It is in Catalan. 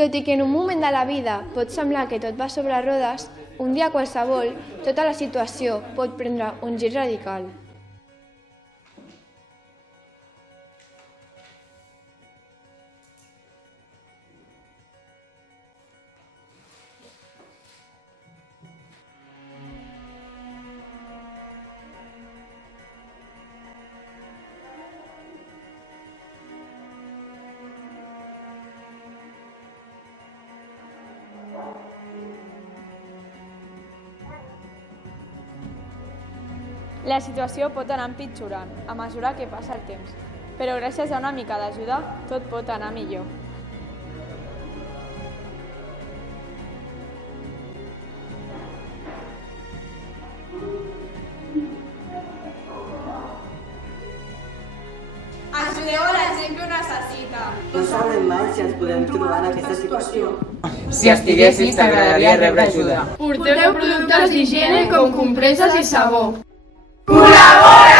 Tot i que en un moment de la vida pot semblar que tot va sobre rodes, un dia qualsevol, tota la situació pot prendre un gir radical. La situació pot anar empitjorant a mesura que passa el temps, però gràcies a una mica d'ajuda tot pot anar millor. Ajudeu a la gent que ho necessita. No sabrem mai si ens podem trobar en aquesta situació. Si estiguessis, t'agradaria rebre ajuda. Porteu productes d'higiene com compreses i sabó. Col·labora!